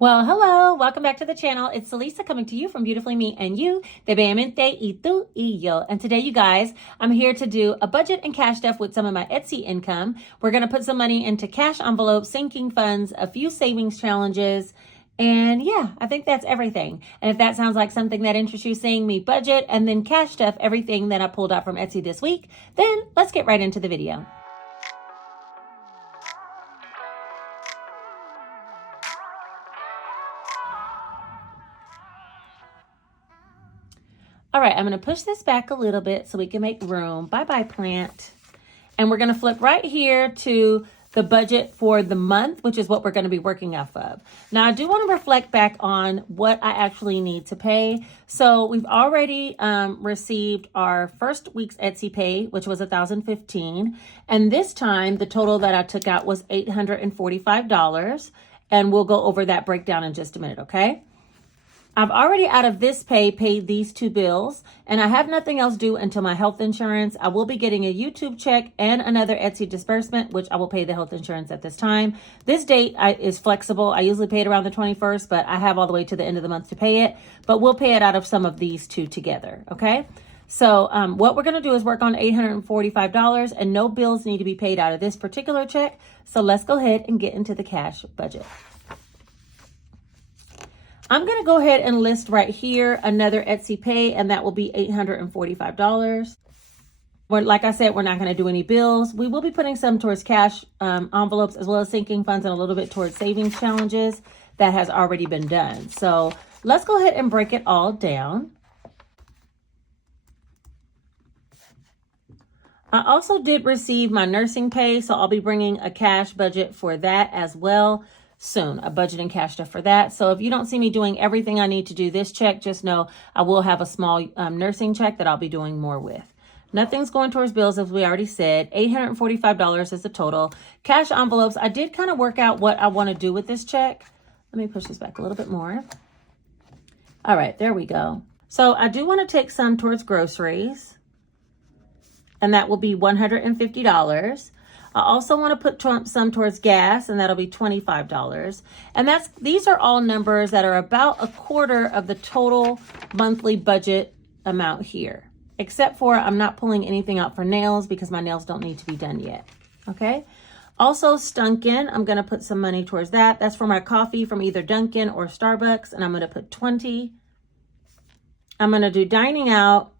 Well, hello, welcome back to the channel. It's Celisa coming to you from Beautifully Me and You, de Beautifullymeandyou y yo. And today, you guys, I'm here to do a budget and cash stuff with some of my Etsy income. We're going to put some money into cash envelopes, sinking funds, a few savings challenges, and yeah, I think that's everything. And if that sounds like something that interests you, seeing me budget and then cash stuff, everything that I pulled out from Etsy this week, then let's get right into the video. All right, I'm going to push this back a little bit so we can make room. Bye-bye, plant. And we're going to flip right here to the budget for the month, which is what we're going to be working off of. Now, I do want to reflect back on what I actually need to pay. So we've already received our first week's Etsy pay, which was $1,015. And this time, the total that I took out was $845. And we'll go over that breakdown in just a minute, okay? I've already out of this pay paid these two bills, and I have nothing else due until my health insurance. I will be getting a YouTube check and another Etsy disbursement, which I will pay the health insurance at this time. This date is flexible. I usually pay it around the 21st, but I have all the way to the end of the month to pay it, but we'll pay it out of some of these two together, okay? So what we're going to do is work on $845, and no bills need to be paid out of this particular check. So let's go ahead and get into the cash budget. I'm going to go ahead and list right here another Etsy pay, and that will be $845. Like I said, we're not going to do any bills. We will be putting some towards cash envelopes as well as sinking funds and a little bit towards savings challenges that has already been done. So let's go ahead and break it all down. I also did receive my nursing pay, so I'll be bringing a cash budget for that as well soon, a budget and cash stuff for that. So if you don't see me doing everything I need to do this check, just know I will have a small nursing check that I'll be doing more with. Nothing's going towards bills, as we already said. $845 is the total. Cash envelopes, I did kind of work out what I want to do with this check. Let me push this back a little bit more. All right, there we go. So I do want to take some towards groceries, and that will be $150. I also want to put some towards gas, and that'll be $25. And these are all numbers that are about a quarter of the total monthly budget amount here, except for I'm not pulling anything out for nails because my nails don't need to be done yet. Okay. Also, Stunkin', I'm going to put some money towards that. That's for my coffee from either Dunkin' or Starbucks, and I'm going to put $20. I'm going to do dining out.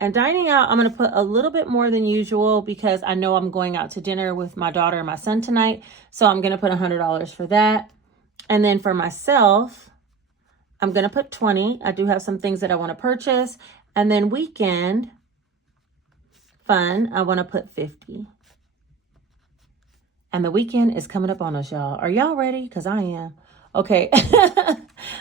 And dining out, I'm going to put a little bit more than usual because I know I'm going out to dinner with my daughter and my son tonight. So I'm going to put $100 for that. And then for myself, I'm going to put $20. I do have some things that I want to purchase. And then weekend fun, I want to put $50. And the weekend is coming up on us, y'all. Are y'all ready? Because I am. Okay.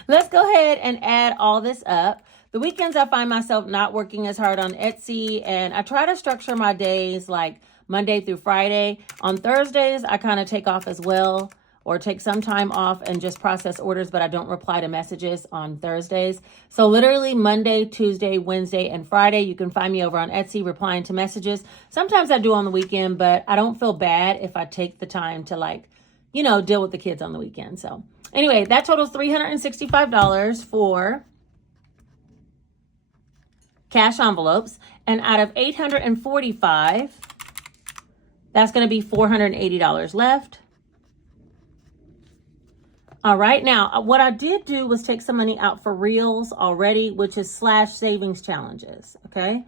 Let's go ahead and add all this up. The weekends, I find myself not working as hard on Etsy, and I try to structure my days like Monday through Friday. On Thursdays, I kind of take off as well, or take some time off and just process orders, but I don't reply to messages on Thursdays. So literally Monday, Tuesday, Wednesday, and Friday, you can find me over on Etsy replying to messages. Sometimes I do on the weekend, but I don't feel bad if I take the time to deal with the kids on the weekend. So anyway, that totals $365 for cash envelopes, and out of $845, that's going to be $480 left. All right, now what I did do was take some money out for reels already, which is / savings challenges, okay?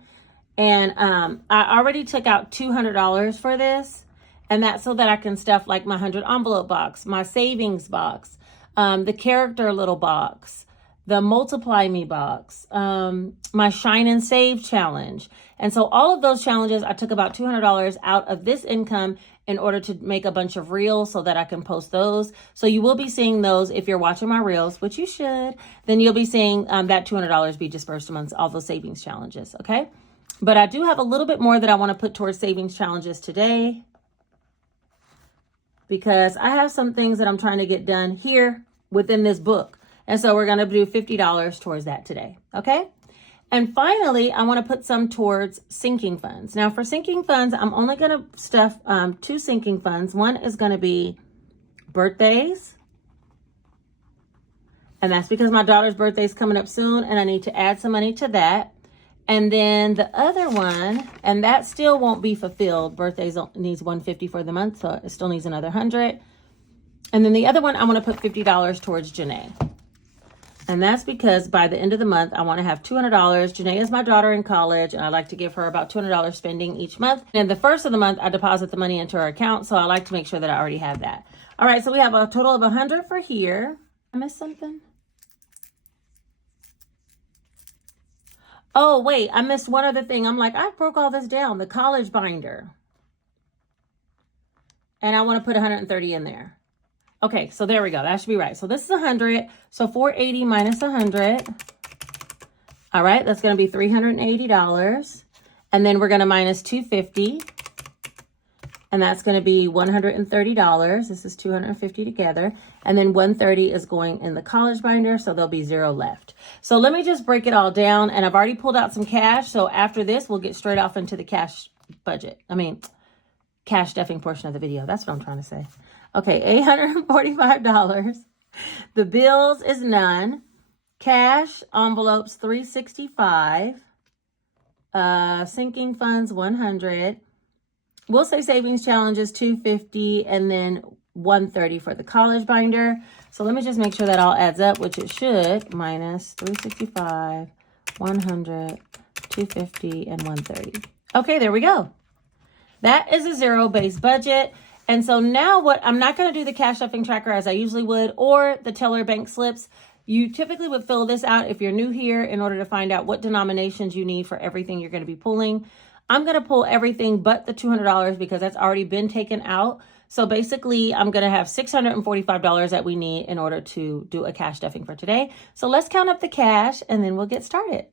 And I already took out $200 for this, and that's so that I can stuff like my 100 envelope box, my savings box, the character little box, the Multiply Me box, my Shine and Save challenge. And so all of those challenges, I took about $200 out of this income in order to make a bunch of reels so that I can post those. So you will be seeing those if you're watching my reels, which you should. Then you'll be seeing that $200 be dispersed amongst all those savings challenges, okay? But I do have a little bit more that I want to put towards savings challenges today because I have some things that I'm trying to get done here within this book. And so we're going to do $50 towards that today. Okay. And finally, I want to put some towards sinking funds. Now for sinking funds, I'm only going to stuff 2 sinking funds. One is going to be birthdays And that's because my daughter's birthday is coming up soon and I need to add some money to that. And then the other one, and that still won't be fulfilled. Birthdays needs $150 for the month, so it still needs another $100. And then the other one, I want to put $50 towards Janae. And that's because by the end of the month, I want to have $200. Janae is my daughter in college, and I like to give her about $200 spending each month. And the first of the month, I deposit the money into her account, so I like to make sure that I already have that. All right, so we have a total of $100 for here. I missed something? Oh, wait, I missed one other thing. I'm like, I broke all this down. The college binder. And I want to put 130 in there. Okay, so there we go. That should be right. So this is 100. So 480 minus 100. All right, that's going to be $380. And then we're going to minus 250. And that's going to be $130. This is 250 together. And then 130 is going in the college binder, so there'll be 0 left. So let me just break it all down. And I've already pulled out some cash. So after this, we'll get straight off into the cash budget. Cash stuffing portion of the video. That's what I'm trying to say. Okay, $845. The bills is none. Cash envelopes $365. Sinking funds $100. We'll say savings challenges $250 and then $130 for the college binder. So let me just make sure that all adds up, which it should. Minus $365, $100, $250, and $130. Okay, there we go. That is a zero-based budget. And so now I'm not going to do the cash stuffing tracker as I usually would, or the teller bank slips. You typically would fill this out if you're new here in order to find out what denominations you need for everything you're going to be pulling. I'm going to pull everything but the $200 because that's already been taken out. So basically, I'm going to have $645 that we need in order to do a cash stuffing for today. So let's count up the cash and then we'll get started.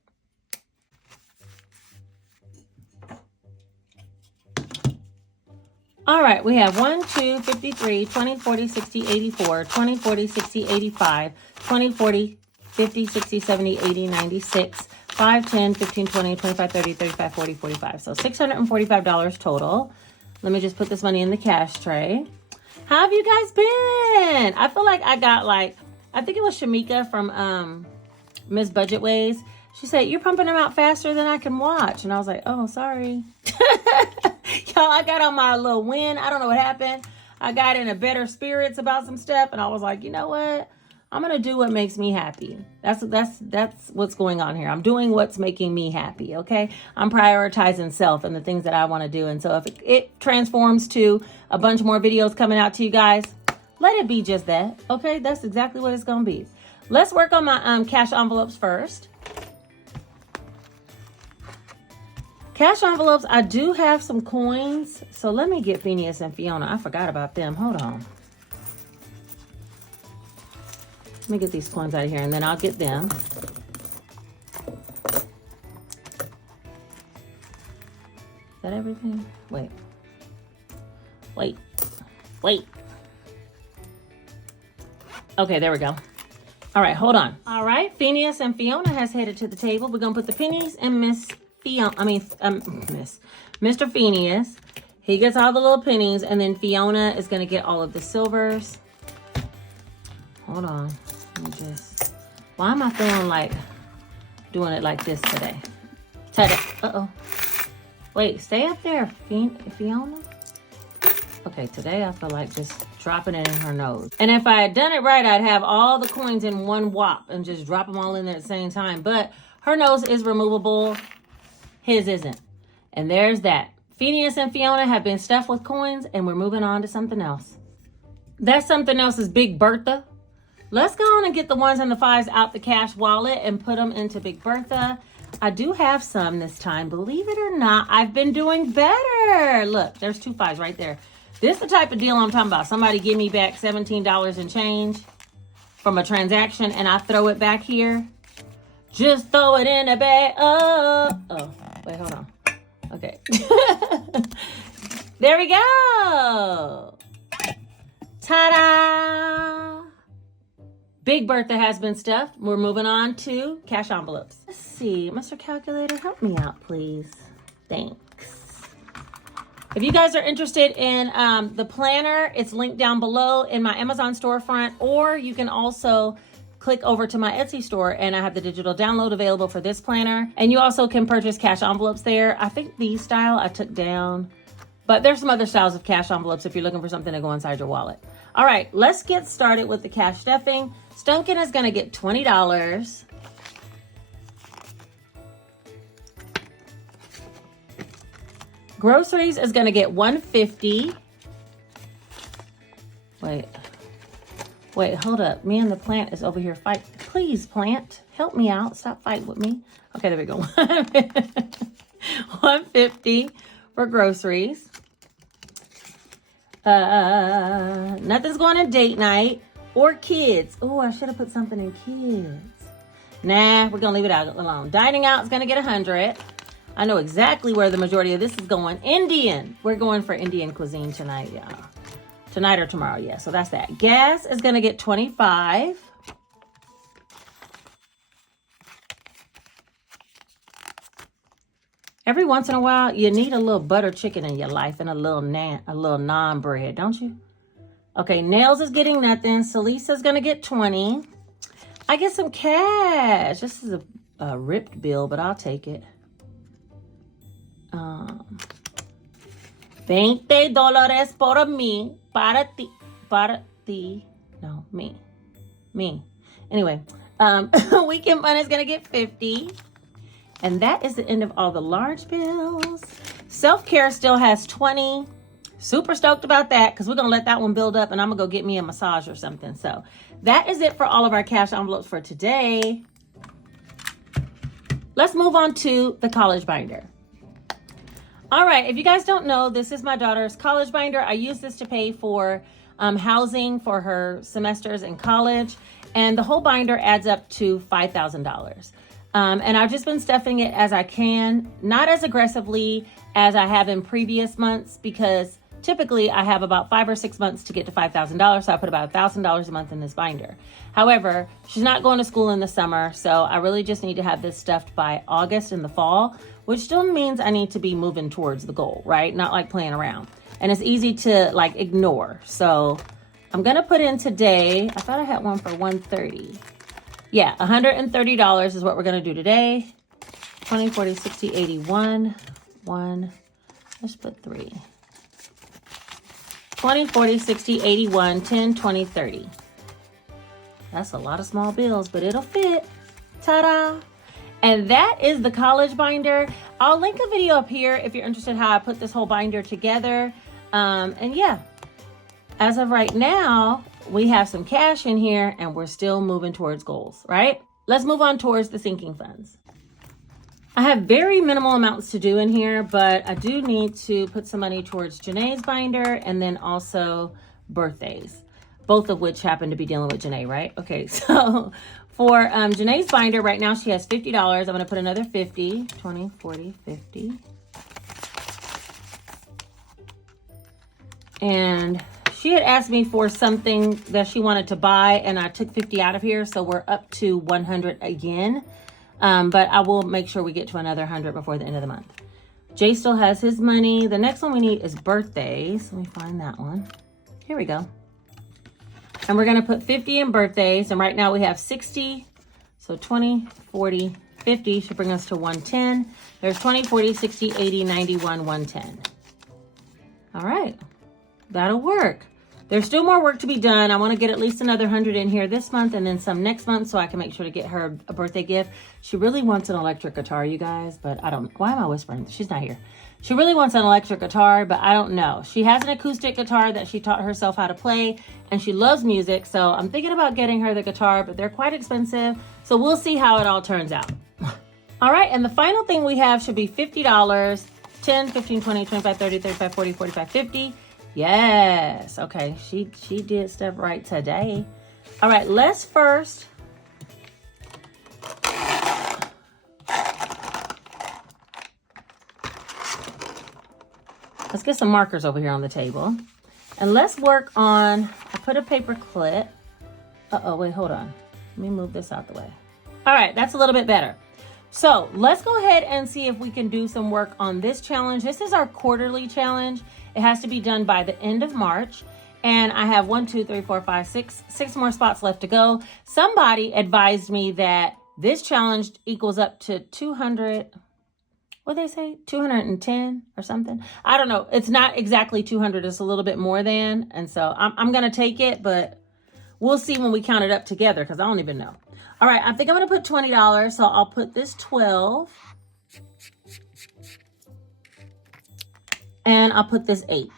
All right, we have 1, 2, 53, 20, 40, 60, 84, 20, 40, 60, 85, 20, 40, 50, 60, 70, 80, 96, 5, 10, 15, 20, 25, 30, 35, 40, 45. So $645 total. Let me just put this money in the cash tray. How have you guys been? I feel like I got I think it was Shamika from Miss Budget Ways. She said, you're pumping them out faster than I can watch. And I was like, oh, sorry. Y'all, I got on my little win. I don't know what happened. I got in a better spirits about some stuff. And I was like, you know what? I'm going to do what makes me happy. That's what's going on here. I'm doing what's making me happy, okay? I'm prioritizing self and the things that I want to do. And so if it transforms to a bunch more videos coming out to you guys, let it be just that, okay? That's exactly what it's going to be. Let's work on my cash envelopes first. Cash envelopes, I do have some coins. So let me get Phineas and Fiona. I forgot about them. Hold on. Let me get these coins out of here and then I'll get them. Is that everything? Wait. Okay, there we go. All right, hold on. All right, Phineas and Fiona has headed to the table. We're going to put the pennies in Mr. Phineas. He gets all the little pennies, and then Fiona is going to get all of the silvers. Hold on. Why am I feeling like doing it like this today? Uh-oh. Wait, stay up there, Fiona. Okay, today I feel like just dropping it in her nose. And if I had done it right, I'd have all the coins in one whop and just drop them all in there at the same time. But her nose is removable. His isn't. And there's that. Phineas and Fiona have been stuffed with coins, and we're moving on to something else. That something else is Big Bertha. Let's go on and get the ones and the fives out the cash wallet and put them into Big Bertha. I do have some this time. Believe it or not, I've been doing better. Look, there's 2 fives right there. This is the type of deal I'm talking about. Somebody give me back $17 and change from a transaction, and I throw it back here. Just throw it in a bag. Oh, wait, hold on. Okay. There we go. Ta-da! Big Bertha has been stuffed. We're moving on to cash envelopes. Let's see. Mr. Calculator, help me out, please. Thanks. If you guys are interested in the planner, it's linked down below in my Amazon storefront, or you can also click over to my Etsy store and I have the digital download available for this planner. And you also can purchase cash envelopes there. I think these style I took down, but there's some other styles of cash envelopes if you're looking for something to go inside your wallet. All right, let's get started with the cash stuffing. Stunkin is gonna get $20. Groceries is gonna get $150. Wait, hold up. Me and the plant is over here fighting. Please, plant, help me out. Stop fighting with me. Okay, there we go. $150 for groceries. Nothing's going to date night or kids. Oh, I should have put something in kids. Nah, we're going to leave it out alone. Dining out is going to get $100. I know exactly where the majority of this is going. Indian. We're going for Indian cuisine tonight, y'all. Tonight or tomorrow, yeah. So that's that. Gas is going to get $25. Every once in a while, you need a little butter chicken in your life and a little naan bread, don't you? Okay, nails is getting nothing. Salisa's going to get $20. I get some cash. This is a ripped bill, but I'll take it. $20 por mí, para ti, no, me. Anyway, Weekend Fun is gonna get $50. And that is the end of all the large bills. Self-care still has $20. Super stoked about that because we're gonna let that one build up and I'm gonna go get me a massage or something. So that is it for all of our cash envelopes for today. Let's move on to the college binder. All right, if you guys don't know, this is my daughter's college binder. I use this to pay for housing for her semesters in college, and the whole binder adds up to $5,000. And I've just been stuffing it as I can, not as aggressively as I have in previous months, because typically I have about 5 or 6 months to get to $5,000, so I put about $1,000 a month in this binder. However, she's not going to school in the summer, so I really just need to have this stuffed by August in the fall, which still means I need to be moving towards the goal, right? Not like playing around. And it's easy to like ignore. So I'm gonna put in today, I thought I had one for $130. Yeah, $130 is what we're gonna do today. 20, 40, 60, 81, 1, let's put 3. 20, 40, 60, 81, 10, 20, 30. That's a lot of small bills, but it'll fit. Ta-da! And that is the college binder. I'll link a video up here if you're interested how I put this whole binder together. And yeah, as of right now, we have some cash in here and we're still moving towards goals, right? Let's move on towards the sinking funds. I have very minimal amounts to do in here, but I do need to put some money towards Janae's binder and then also birthdays, both of which happen to be dealing with Janae, right? Okay, so for Janae's binder, right now she has $50. I'm going to put another 50, 20, 40, 50. And she had asked me for something that she wanted to buy, and I took 50 out of here, so we're up to 100 again. But I will make sure we get to another 100 before the end of the month. Jay still has his money. The next one we need is birthdays. Let me find that one. Here we go. And we're going to put 50 in birthdays. And right now we have 60. So 20, 40, 50 should bring us to 110. There's 20, 40, 60, 80, 91, 110. All right. That'll work. There's still more work to be done. I want to get at least another 100 in here this month and then some next month so I can make sure to get her a birthday gift. She really wants an electric guitar, you guys, but I don't, why am I whispering? She's not here. She really wants an electric guitar, but I don't know. She has an acoustic guitar that she taught herself how to play, and she loves music, so I'm thinking about getting her the guitar, but they're quite expensive, so we'll see how it all turns out. All right, and the final thing we have should be $50, 10, 15, 20, 25, 30, 35, 40, 45, 50. Yes, okay, she did stuff right today. All right, let's first let's get some markers over here on the table. And let's work on, I put a paper clip. Uh-oh, wait, hold on. Let me move this out the way. All right, that's a little bit better. So let's go ahead and see if we can do some work on this challenge. This is our quarterly challenge. It has to be done by the end of March. And I have 1, 2, 3, 4, 5, 6 more spots left to go. Somebody advised me that this challenge equals up to 200. What they say? 210 or something. I don't know. It's not exactly 200. It's a little bit more than. And so I'm going to take it, but we'll see when we count it up together because I don't even know. All right. I think I'm going to put $20. So I'll put this 12. And I'll put this 8.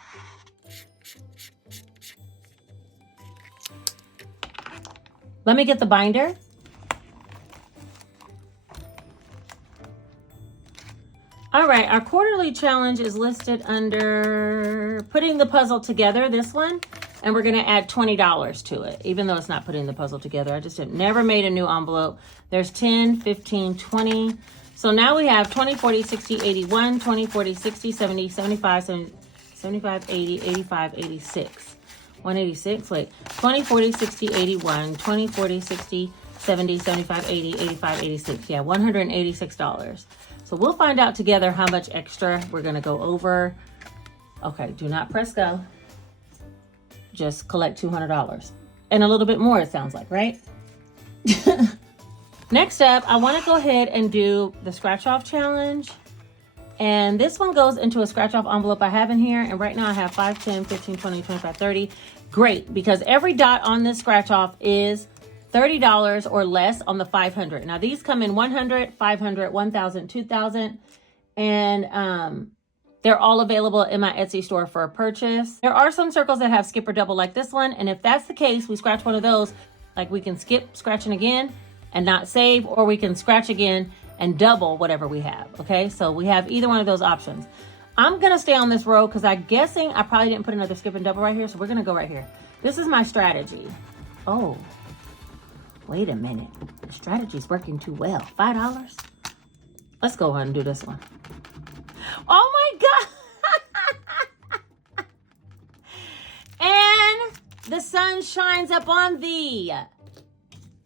Let me get the binder. All right, our quarterly challenge is listed under putting the puzzle together, this one, and we're gonna add $20 to it, even though it's not putting the puzzle together. I just never made a new envelope. There's 10, 15, 20. So now we have 20, 40, 60, 81, 20, 40, 60, 70, 75, 75, 80, 85, 86. 186, wait, 20, 40, 60, 81, 20, 40, 60, 70, 75, 80, 85, 86. Yeah, $186. So we'll find out together how much extra we're going to go over. Okay, do not press go. Just collect $200. And a little bit more, it sounds like, right? Next up, I want to go ahead and do the scratch off challenge. And this one goes into a scratch off envelope I have in here. And right now I have 5, 10, 15, 20, 25, 30. Great, because every dot on this scratch off is $30 or less on the 500. Now these come in 100, 500, 1,000, 2,000, and they're all available in my Etsy store for a purchase. There are some circles that have skip or double like this one, and if that's the case, we scratch one of those. Like we can skip scratching again and not save, or we can scratch again and double whatever we have. Okay, so we have either one of those options. I'm gonna stay on this row because I'm guessing I probably didn't put another skip and double right here, so we're gonna go right here. This is my strategy. Oh. Wait a minute. The strategy's working too well. $5? Let's go ahead and do this one. Oh my God. And the sun shines up on thee.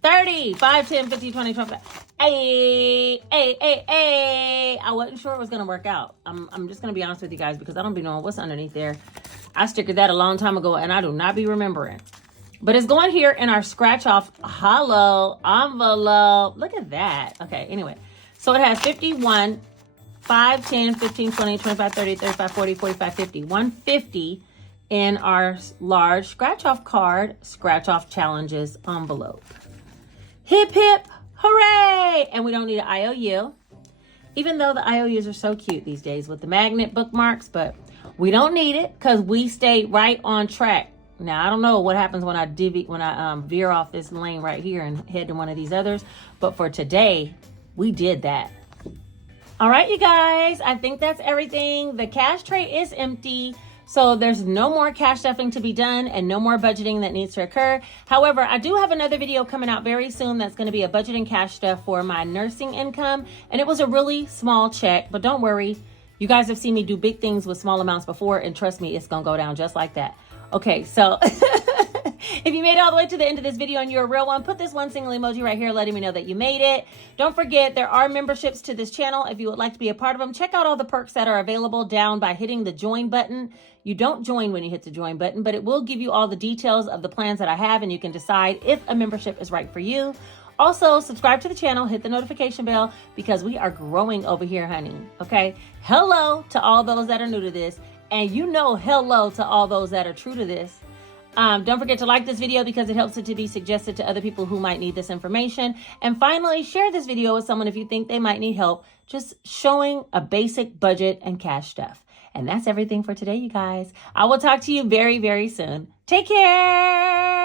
30, 5, 10, 15, 20, 25. Hey. I wasn't sure it was going to work out. I'm just going to be honest with you guys because I don't be knowing what's underneath there. I stickered that a long time ago and I do not be remembering. But it's going here in our scratch off hollow envelope. Look at that. Okay, anyway. So it has 51, 5, 10, 15, 20, 25, 30, 35, 40, 45, 50. 150 in our large scratch off card, scratch off challenges envelope. Hip, hip, hooray! And we don't need an IOU. Even though the IOUs are so cute these days with the magnet bookmarks, but we don't need it because we stayed right on track. Now, I don't know what happens when I veer off this lane right here and head to one of these others. But for today, we did that. All right, you guys, I think that's everything. The cash tray is empty. So there's no more cash stuffing to be done and no more budgeting that needs to occur. However, I do have another video coming out very soon that's going to be a budget and cash stuff for my nursing income. And it was a really small check, but don't worry. You guys have seen me do big things with small amounts before. And trust me, it's going to go down just like that. Okay, so if you made it all the way to the end of this video and you're a real one, put this one single emoji right here letting me know that you made it. Don't forget, there are memberships to this channel. If you would like to be a part of them, check out all the perks that are available down by hitting the join button. You don't join when you hit the join button, but it will give you all the details of the plans that I have and you can decide if a membership is right for you. Also, subscribe to the channel, hit the notification bell because we are growing over here, honey. Okay, hello to all those that are new to this. And you know, hello to all those that are true to this. Don't forget to like this video because it helps it to be suggested to other people who might need this information. And finally, share this video with someone if you think they might need help just showing a basic budget and cash stuff. And that's everything for today, you guys. I will talk to you very, very soon. Take care.